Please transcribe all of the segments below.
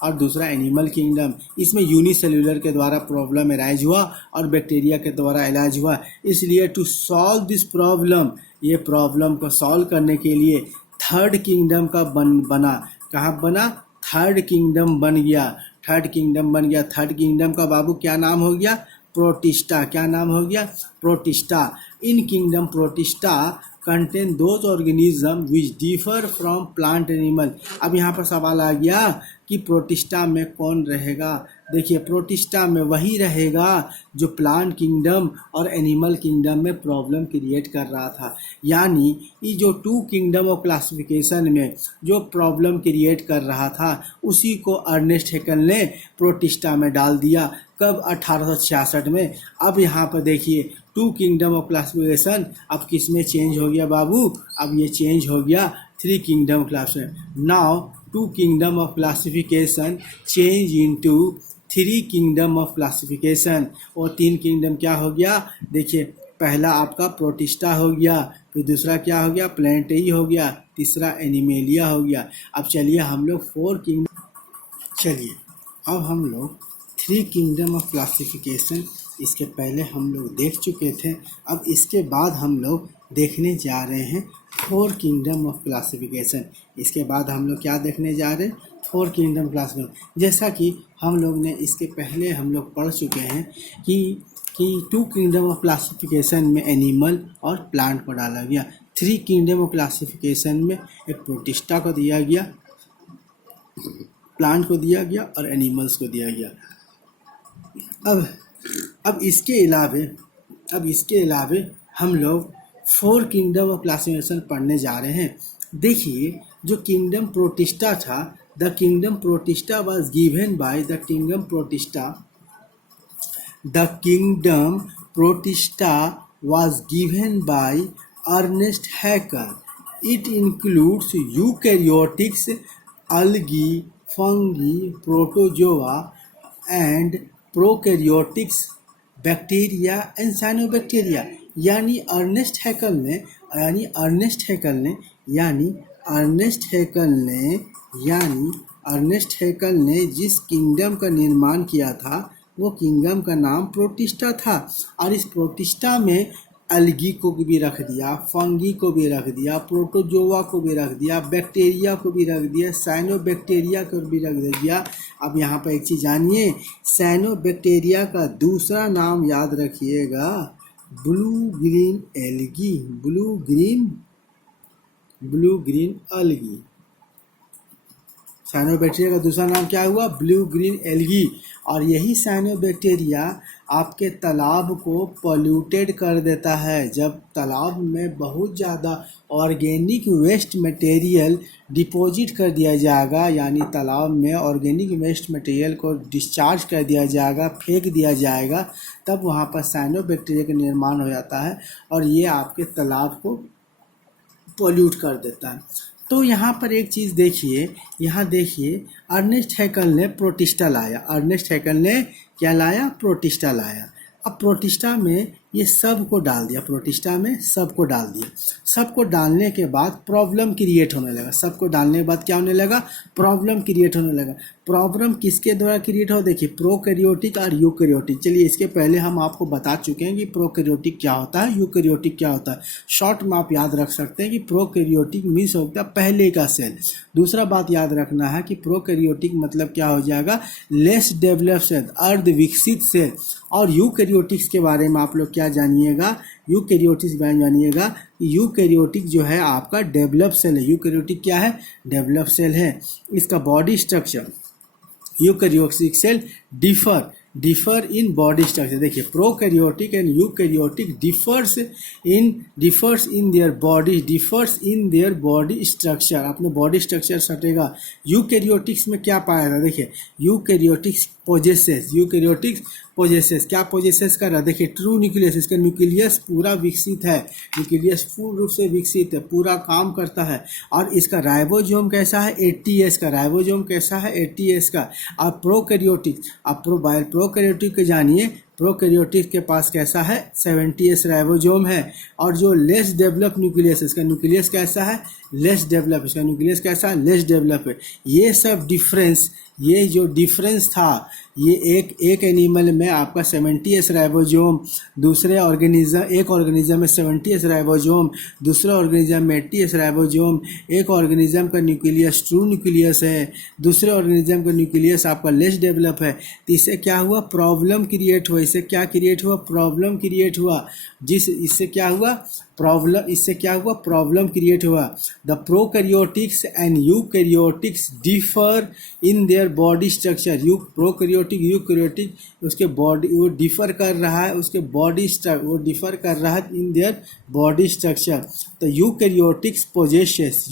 और दूसरा animal kingdom. इसमें यूनिसेल्यूलर के द्वारा प्रॉब्लम अराइज हुआ और बैक्टीरिया के द्वारा इलाज हुआ। इसलिए टू सॉल्व दिस प्रॉब्लम, ये प्रॉब्लम को सॉल्व करने के लिए थर्ड किंगडम का बना। कहाँ बना? थर्ड किंगडम बन गया। थर्ड किंगडम बन गया। थर्ड किंगडम का बाबू क्या नाम हो गया? प्रोटिस्टा। क्या नाम हो गया? Protista. In kingdom protista contain those organism which differ from plant animal. अब यहाँ पर सवाल आ गया कि प्रोटिस्टा में कौन रहेगा? देखिए, प्रोटिस्टा में वही रहेगा जो प्लांट किंगडम और एनिमल किंगडम में प्रॉब्लम क्रिएट कर रहा था। यानी ये जो टू किंगडम ऑफ क्लासिफिकेशन में जो प्रॉब्लम क्रिएट कर रहा था, उसी को अर्नेस्ट हैकेल ने प्रोटिस्टा में डाल दिया। कब? 1866 में। अब यहाँ पर देखिए, टू किंगडम ऑफ क्लासिफिकेशन अब किस में चेंज हो गया बाबू? अब ये चेंज हो गया three kingdom classification. Now two kingdom of classification change into three kingdom of classification. और तीन किंगडम क्या हो गया? देखिए, पहला आपका प्रोटिस्टा हो गया, फिर दूसरा क्या हो गया? प्लेंटेई हो गया, तीसरा एनिमेलिया हो गया। अब चलिए हम लोग अब हम लोग थ्री किंगडम ऑफ क्लासिफिकेशन, इसके पहले हम लोग देख चुके थे। अब इसके बाद हम लोग देखने जा रहे हैं फोर किंगडम ऑफ क्लासिफिकेशन। इसके बाद हम लोग क्या देखने जा रहे हैं? Four kingdom classification. जैसा कि हम लोग ने इसके पहले हम लोग पढ़ चुके हैं कि टू किंगडम ऑफ क्लासिफिकेशन में एनिमल और प्लांट को डाला गया। थ्री किंगडम ऑफ क्लासिफिकेशन में एक प्रोटिस्टा को दिया गया, प्लांट को दिया गया और एनिमल्स को दिया गया। अब इसके अलावे हम लोग फोर किंगडम ऑफ क्लासिफिकेशन पढ़ने जा रहे हैं। देखिए, जो किंगडम प्रोटिस्टा था, the kingdom protista was given by the kingdom protista was given by Ernest Haeckel. It includes eukaryotics, algae, fungi, protozoa, and prokaryotics, bacteria and cyanobacteria. यानी Ernest Hückel ने जिस किंगडम का निर्माण किया था, वो किंगडम का नाम प्रोटिस्टा था। और इस प्रोटिस्टा में एल्गी को भी रख दिया, फंगी को भी रख दिया, प्रोटोजोआ को भी रख दिया, बैक्टीरिया को भी रख दिया, साइनोबैक्टीरिया को भी रख दिया। अब यहाँ पर एक चीज़ जानिए, साइनोबैक्टीरिया का दूसरा नाम याद रखिएगा, ब्लू ग्रीन एल्गी। साइनोबैक्टीरिया का दूसरा नाम क्या हुआ? Blue green algae. और यही साइनोबैक्टीरिया आपके तालाब को पोल्यूटेड कर देता है। जब तालाब में बहुत ज़्यादा ऑर्गेनिक वेस्ट मटेरियल डिपॉजिट कर दिया जाएगा, यानी तालाब में ऑर्गेनिक वेस्ट मटेरियल को डिस्चार्ज कर दिया जाएगा, फेंक दिया जाएगा, तब वहाँ पर साइनोबैक्टीरिया का निर्माण हो जाता है और ये आपके तालाब को पोल्यूट कर देता है। तो यहाँ पर एक चीज़ देखिए, यहाँ देखिए, अर्नेस्ट हैकेल ने प्रोटिस्टा लाया। अर्नेस्ट हैकेल ने क्या लाया? प्रोटिस्टा लाया। अब प्रोटिस्टा में ये सब को डाल दिया, प्रोटिस्टा में सबको डाल दिया। सबको डालने के बाद प्रॉब्लम क्रिएट होने लगा। सबको डालने के बाद क्या होने लगा? प्रॉब्लम क्रिएट होने लगा। प्रॉब्लम किसके द्वारा क्रिएट हो? देखिए, प्रोकैरियोटिक और यूकैरियोटिक। चलिए, इसके पहले हम आपको बता चुके हैं कि प्रोकैरियोटिक क्या होता है, यूकैरियोटिक क्या होता है। शॉर्ट में आप याद रख सकते हैं कि प्रोकैरियोटिक मीन्स होता है पहले का सेल। दूसरा बात याद रखना है कि प्रोकैरियोटिक मतलब क्या हो जाएगा? लेस डेवलप सेल, अर्ध विकसित सेल। और यूकैरियोटिक्स के बारे में आप लोग क्या जानिएगा? यूकैरियोटिक जो है आपका डेवलप सेल है। यूकैरियोटिक क्या है? डेवलप सेल है। इसका body structure, eukaryotic cell differ in body structure. देखिए, prokaryotic and eukaryotic differs in their body structure. अपने बॉडी स्ट्रक्चर सटेगा। यूकैरियोटिक्स में क्या पाया था? देखिए, यूकैरियोटिक्स पोजेसेस क्या पोजेसेस कर रहा है? देखिए, ट्रू न्यूक्लियस, इसका न्यूक्लियस पूरा विकसित है, न्यूक्लियस पूर्ण रूप से विकसित है, पूरा काम करता है। और इसका राइबोसोम कैसा है? 80S का। राइबोसोम कैसा है? 80S का। और प्रोकैरियोटिक, अब प्रोकैरियोटिक के जानिए, प्रोकैरियोटिक के पास कैसा है? 70S राइबोसोम है। और जो लेस डेवलप न्यूक्लियस, इसका न्यूक्लियस कैसा है? लेस डेवलप, इसका न्यूक्लियस कैसा लेस डेवलप है। ये सब डिफरेंस, ये जो डिफरेंस था, ये एक एनिमल में आपका 70s राइबोसोम, दूसरे ऑर्गेनिज्म, एक ऑर्गेनिज्म में 70s राइबोसोम, दूसरे ऑर्गेनिज्म में 80s राइबोसोम, एक ऑर्गेनिज्म का न्यूक्लियस ट्रू न्यूक्लियस है, दूसरे ऑर्गेनिज्म का न्यूक्लियस आपका लेस डेवलप है। तो इससे क्या हुआ, प्रॉब्लम क्रिएट हुआ। इससे क्या क्रिएट हुआ, प्रॉब्लम क्रिएट हुआ। इससे क्या हुआ, प्रॉब्लम क्रिएट हुआ। The prokaryotics and eukaryotics differ in their body structure. Eukaryotic उसके बॉडी, वो डिफर कर रहा है, उसके बॉडी स्ट्रक्चर वो डिफर कर रहा है इन देयर बॉडी स्ट्रक्चर। तो eukaryotics possesses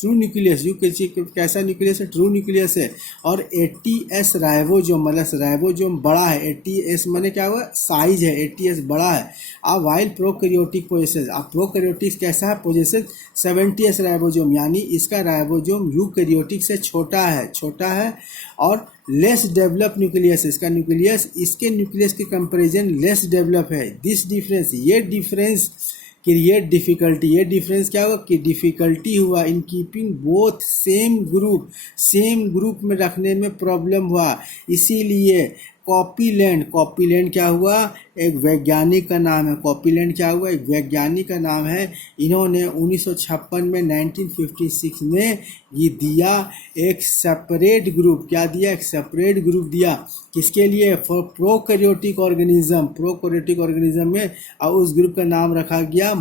true nucleus. Eukaryotic कैसा न्यूक्लियस है, ट्रू न्यूक्लियस है। और 80s राइबोसोम, मतलब राइबोसोम बड़ा है, 80s माने क्या हुआ, साइज है, 80s बड़ा है। अब वाइल प्रोकैरियोटिक पोजेसेस, अब प्रोकैरियोटिक्स कैसा है, पोजेसेस 70s राइबोसोम, यानी इसका राइबोसोम यूकैरियोटिक से छोटा है और लेस डेवलप न्यूक्लियस, इसका न्यूक्लियस इसके न्यूक्लियस के कंपैरिजन लेस डेवलप है। दिस डिफरेंस, ये डिफरेंस क्रिएट डिफिकल्टी। ये डिफरेंस क्या हुआ कि डिफिकल्टी हुआ in keeping both same group में रखने में प्रॉब्लम हुआ। इसीलिए कॉपीलैंड क्या हुआ, एक वैज्ञानिक का नाम है। कॉपीलैंड क्या हुआ, एक वैज्ञानिक का नाम है। इन्होंने 1956 में 1956 में ये दिया एक सेपरेट ग्रुप, क्या दिया, एक सेपरेट ग्रुप दिया। किसके लिए, फॉर प्रोकैरियोटिक ऑर्गेनिज्म में। और उस ग्रुप का नाम रखा गया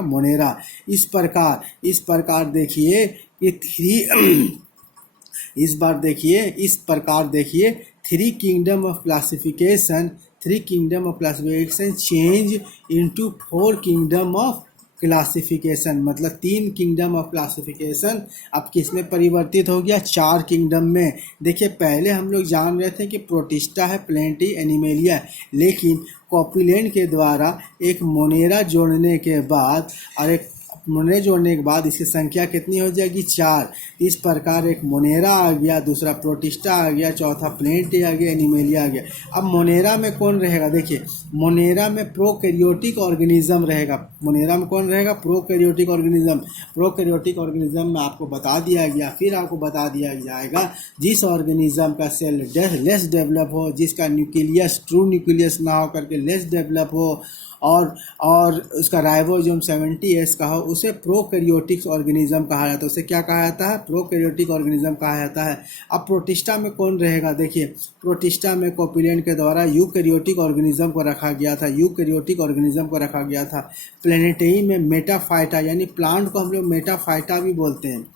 मोनेरा। इस प्रकार देखिए इस प्रकार देखिए three kingdom of classification change into 4 kingdom of classification, मतलब 3 किंगडम ऑफ क्लासिफिकेशन अब किस में परिवर्तित हो गया, 4 किंगडम में। देखिए पहले हम लोग जान रहे थे कि प्रोटिस्टा है, प्लेंटी, एनिमेलिया, लेकिन कॉपीलैंड के द्वारा एक मोनेरा जोड़ने के बाद इसकी संख्या कितनी हो जाएगी, 4। इस प्रकार एक मोनेरा आ गया, दूसरा प्रोटिस्टा आ गया, चौथा प्लेंटी आ गया, एनिमेलिया आ गया। अब मोनेरा में कौन रहेगा, देखिए मोनेरा में प्रोकैरियोटिक ऑर्गेनिज्म रहेगा। प्रोकैरियोटिक ऑर्गेनिज्म में आपको बता दिया गया, फिर आपको बता दिया जाएगा जिस ऑर्गेनिज्म का सेल लेस डेवलप हो, जिसका न्यूक्लियस ट्रू न्यूक्लियस ना हो करके लेस डेवलप हो, और उसका राइबोसोम 70s का हो, उसे प्रोकैरियोटिक ऑर्गेनिज्म कहा जाता है। उसे क्या कहा जाता है, प्रोकैरियोटिक ऑर्गेनिज्म कहा जाता है। अब प्रोटिस्टा में कौन रहेगा, देखिए प्रोटिस्टा में कॉपीलैंड के द्वारा यूकैरियोटिक ऑर्गेनिज्म को रखा गया था। प्लेनेटरी में मेटाफाइटा, यानी प्लांट को हम लोग मेटाफाइटा भी बोलते हैं,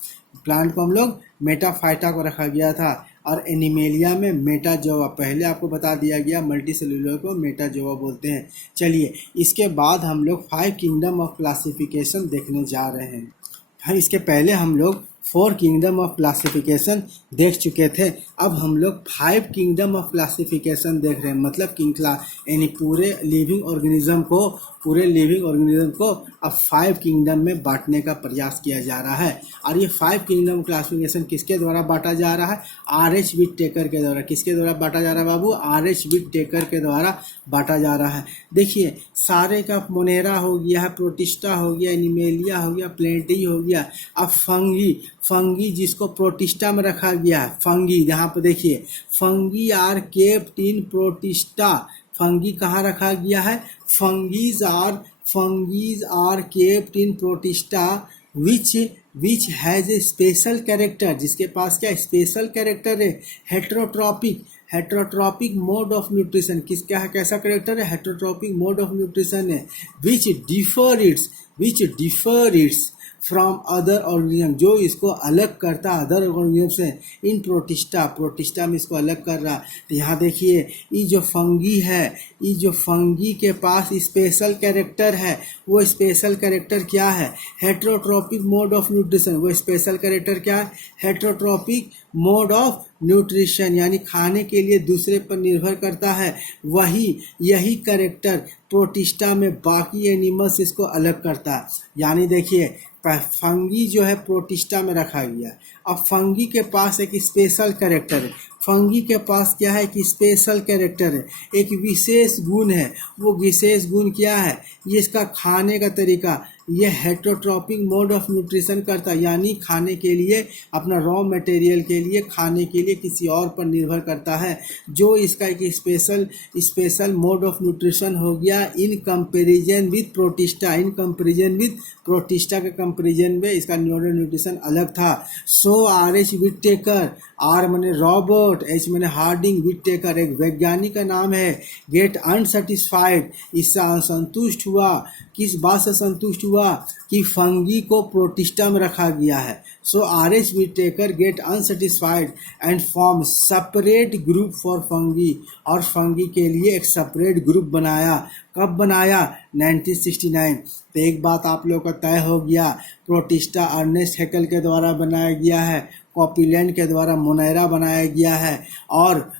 मेटाफाइटा को रखा गया था। और एनिमेलिया में मेटाजोआ, पहले आपको बता दिया गया मल्टीसेलुलर को मेटाजोआ बोलते हैं। चलिए इसके बाद हम लोग 5 किंगडम ऑफ क्लासिफिकेशन देखने जा रहे हैं। इसके पहले हम लोग 4 किंगडम ऑफ क्लासिफिकेशन देख चुके थे। अब हम लोग 5 किंगडम ऑफ क्लासिफिकेशन देख रहे हैं, मतलब यानी पूरे लिविंग ऑर्गेनिज्म को अब 5 किंगडम में बांटने का प्रयास किया जा रहा है। और ये 5 किंगडम क्लासिफिकेशन किसके द्वारा बांटा जा रहा है, R.H. विटेकर के द्वारा। किसके द्वारा बांटा जा रहा है बाबू, R.H. विटेकर के द्वारा बांटा जा रहा है। देखिए सारे का मोनेरा हो गया है, प्रोटिस्टा हो गया, एनिमेलिया हो गया, प्लेंटी हो गया। अब फंगी जिसको प्रोटिस्टा में रखा गया है, फंगी यहाँ पर देखिए, fungi are kept in protista. Fungi कहाँ रखा गया है, fungis are kept in protista which has a special character, जिसके पास क्या स्पेशल कैरेक्टर है, हेट्रोट्रॉपिक मोड ऑफ न्यूट्रिशन। किसका है, कैसा कैरेक्टर है, हेट्रोट्रॉपिक मोड ऑफ न्यूट्रिशन है। विच differ it's from other organism, जो इसको अलग करता है अदर ऑर्गेनिज्म से। इन प्रोटिस्टा में इसको अलग कर रहा। तो यहाँ देखिए ये जो फंगी के पास स्पेशल कैरेक्टर है, वो स्पेशल कैरेक्टर क्या है, हेट्रोट्रॉपिक मोड ऑफ न्यूट्रिशन। वो स्पेशल कैरेक्टर क्या है, हेट्रोट्रॉपिक मोड ऑफ न्यूट्रिशन, यानी खाने के लिए दूसरे पर निर्भर करता है। यही कैरेक्टर प्रोटिस्टा में बाकी एनिमल्स इसको अलग करता है। यानी देखिए फंगी जो है प्रोटिस्टा में रखा गया। अब फंगी के पास एक स्पेशल कैरेक्टर है, फंगी के पास क्या है कि स्पेशल कैरेक्टर है, एक विशेष गुण है। वो विशेष गुण क्या है, ये इसका खाने का तरीका, ये हेटरोट्रॉपिक मोड ऑफ न्यूट्रिशन करता है, यानी खाने के लिए अपना रॉ मटेरियल के लिए खाने के लिए किसी और पर निर्भर करता है। जो इसका एक स्पेशल मोड ऑफ न्यूट्रिशन हो गया in comparison with protista. In comparison with protista के कंपेरिजन में इसका न्यूरो न्यूट्रिशन अलग था। सो आर एच विटेकर, आर मैंने रॉबर्ट, एच मैंने हार्डिंग, विटेकर एक वैज्ञानिक का नाम है, गेट अनसेटिस्फाइड, इससे असंतुष्ट हुआ। किस बात से संतुष्ट हुआ कि फंगी को प्रोटिस्टा में रखा गया है। So R H Whittaker get unsatisfied and form separate group for fungi, और फंगी के लिए एक सेपरेट ग्रुप बनाया। कब बनाया? 1969। तो एक बात आप लोगों का तय हो गया, प्रोटिस्टा अर्नेस्ट हैकेल के द्वारा बनाया गया है, कॉपीलैंड के द्वारा मोनेरा बनाया गया है, और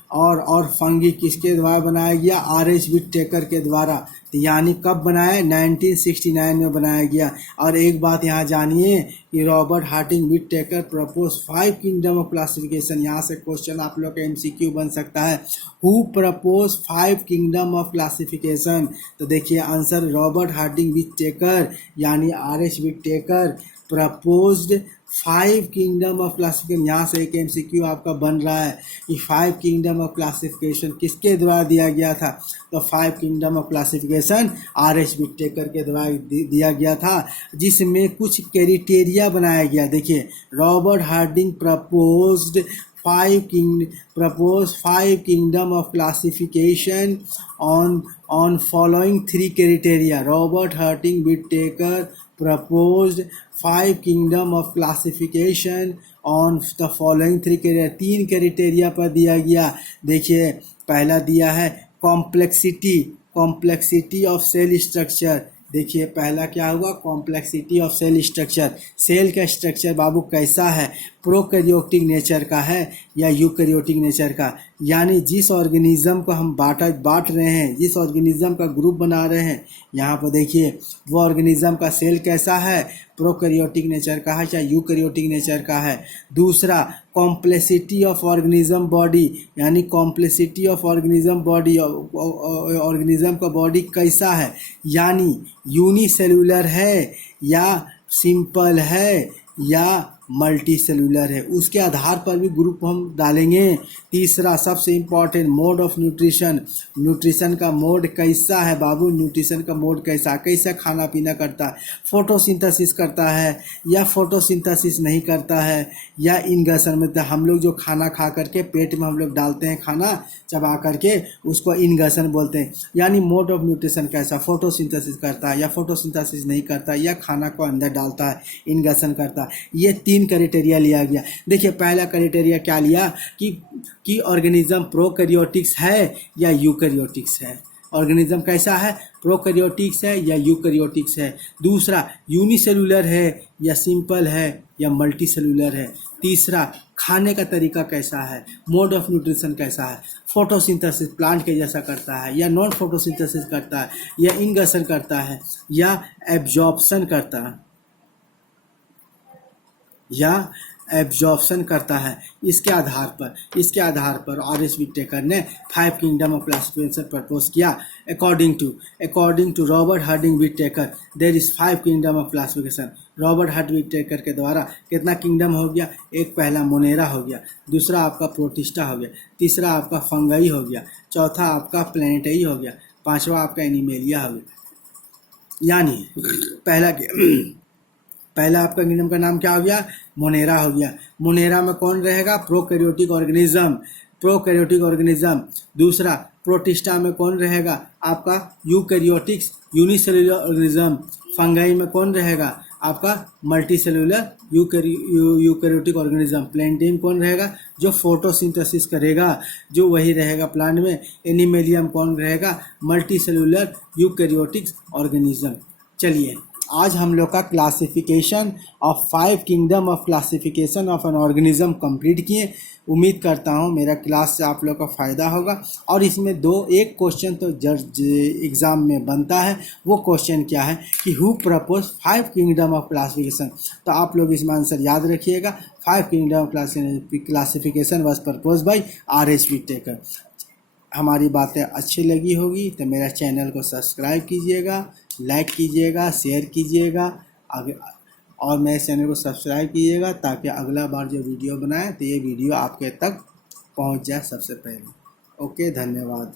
फंगी किसके द्वारा बनाया गया? आर एच विटेकर के द्वारा। तो यानी कब बनाया? 1969 में बनाया गया। और एक बात यहाँ जानिए कि Robert Harding Whittaker propose 5 kingdom of classification. यहाँ से क्वेश्चन आप लोग का MCQ बन सकता है, who propose 5 kingdom of classification. तो देखिए आंसर रॉबर्ट हार्टिंग विटेकर यानी R H Whittaker proposed 5 kingdom of classification. यहाँ से एक MCQ आपका बन रहा है कि 5 किंगडम ऑफ क्लासिफिकेशन किसके द्वारा दिया गया था? तो 5 kingdom of classification R H Whittaker के द्वारा दिया गया था, जिसमें कुछ क्राइटेरिया बनाया गया। देखिए Robert Harding proposed 5 kingdom of classification on following 3 criteria. Robert Harding Whittaker proposed 5 kingdom of classification on the following 3 criteria. 3 criteria पर दिया गया। देखिए पहला दिया है कॉम्प्लेक्सिटी ऑफ सेल स्ट्रक्चर। देखिए पहला क्या हुआ? Complexity of cell structure. Cell का स्ट्रक्चर बाबू कैसा है? प्रोकैरियोटिक नेचर का है या यूकैरियोटिक नेचर का? यानी जिस ऑर्गेनिज्म को हम बांट रहे हैं, जिस ऑर्गेनिज्म का ग्रुप बना रहे हैं, यहाँ पर देखिए वो ऑर्गेनिज्म का सेल कैसा है? प्रोकैरियोटिक नेचर का है या यूकैरियोटिक नेचर का है? दूसरा कॉम्प्लेक्सिटी ऑफ ऑर्गेनिज्म बॉडी, यानी complexity of organism body, organism का बॉडी कैसा है? यानी यूनिसेलुलर है या सिंपल है या मल्टी सेलुलर है, उसके आधार पर भी ग्रुप हम डालेंगे। तीसरा सबसे important mode of nutrition. Nutrition का मोड कैसा है बाबू? न्यूट्रिशन का मोड कैसा खाना पीना करता है? फोटोसिंथेसिस करता है या फोटोसिंथेसिस नहीं करता है, या इनगसन में? तो हम लोग जो खाना खा करके पेट में हम लोग डालते हैं, खाना चबा करके, उसको इनगसन बोलते हैं। यानी मोड ऑफ न्यूट्रिशन कैसा? फोटोसिंथेसिस करता है या फोटोसिंथेसिस नहीं करता, या खाना को अंदर डालता है, इनगसन करता है। ये 3 क्राइटेरिया लिया गया। देखिए पहला क्राइटेरिया क्या लिया कि ऑर्गेनिज्म प्रोकैरियोटिक्स है या यूकैरियोटिक्स है। ऑर्गेनिज्म कैसा है? प्रोकैरियोटिक्स है या यूकैरियोटिक्स है। दूसरा यूनिसेलुलर है या सिंपल है या मल्टी सेलुलर है। तीसरा खाने का तरीका कैसा है? मोड ऑफ न्यूट्रिशन कैसा है? फोटोसिंथेसिस प्लांट के जैसा करता है या नॉन फोटोसिंथेसिस करता है, या इनगसन करता है या एब्जॉर्प्शन करता है या एब्जॉर्प्शन करता है। इसके आधार पर आर एच विटेकर ने 5 किंगडम ऑफ क्लासिफिकेशन प्रपोज किया। According to Robert Harding Whittaker there is 5 kingdom of classification. Robert Harding Whittaker के द्वारा कितना किंगडम हो गया? एक पहला मोनेरा हो गया, दूसरा आपका प्रोटिस्टा हो गया, तीसरा आपका फंगाई हो गया, चौथा आपका प्लैनेटरी हो गया, पांचवा आपका एनिमेलिया हो गया। यानी पहला आपका किंगडम का नाम क्या हो गया? मोनेरा हो गया। मोनेरा में कौन रहेगा? Prokaryotic organism. दूसरा प्रोटिस्टा में कौन रहेगा? आपका यूकैरियोटिक्स यूनिसेलुलर ऑर्गेनिज्म। फंगाई में कौन रहेगा? आपका मल्टी सेलुलर यूकैरियोटिक ऑर्गेनिज्म। प्लैंटियम कौन रहेगा? जो फोटोसिंथेसिस करेगा, जो वही रहेगा प्लांट में। एनिमेलियम कौन रहेगा? Multi cellular eukaryotic organism. चलिए आज हम लोग का classification of 5 kingdom of classification of an organism complete किए। उम्मीद करता हूँ मेरा क्लास से आप लोग का फ़ायदा होगा। और इसमें एक क्वेश्चन तो एग्ज़ाम में बनता है। वो क्वेश्चन क्या है कि who propose 5 kingdom of classification. तो आप लोग इसमें आंसर याद रखिएगा। 5 kingdom of classification was propose by R H Whittaker. हमारी बातें अच्छी लगी होगी तो मेरा चैनल को सब्सक्राइब कीजिएगा, लाइक कीजिएगा, शेयर कीजिएगा आगे, और मेरे चैनल को सब्सक्राइब कीजिएगा ताकि अगला बार जो वीडियो बनाए तो ये वीडियो आपके तक पहुंच जाए सबसे पहले। ओके, धन्यवाद।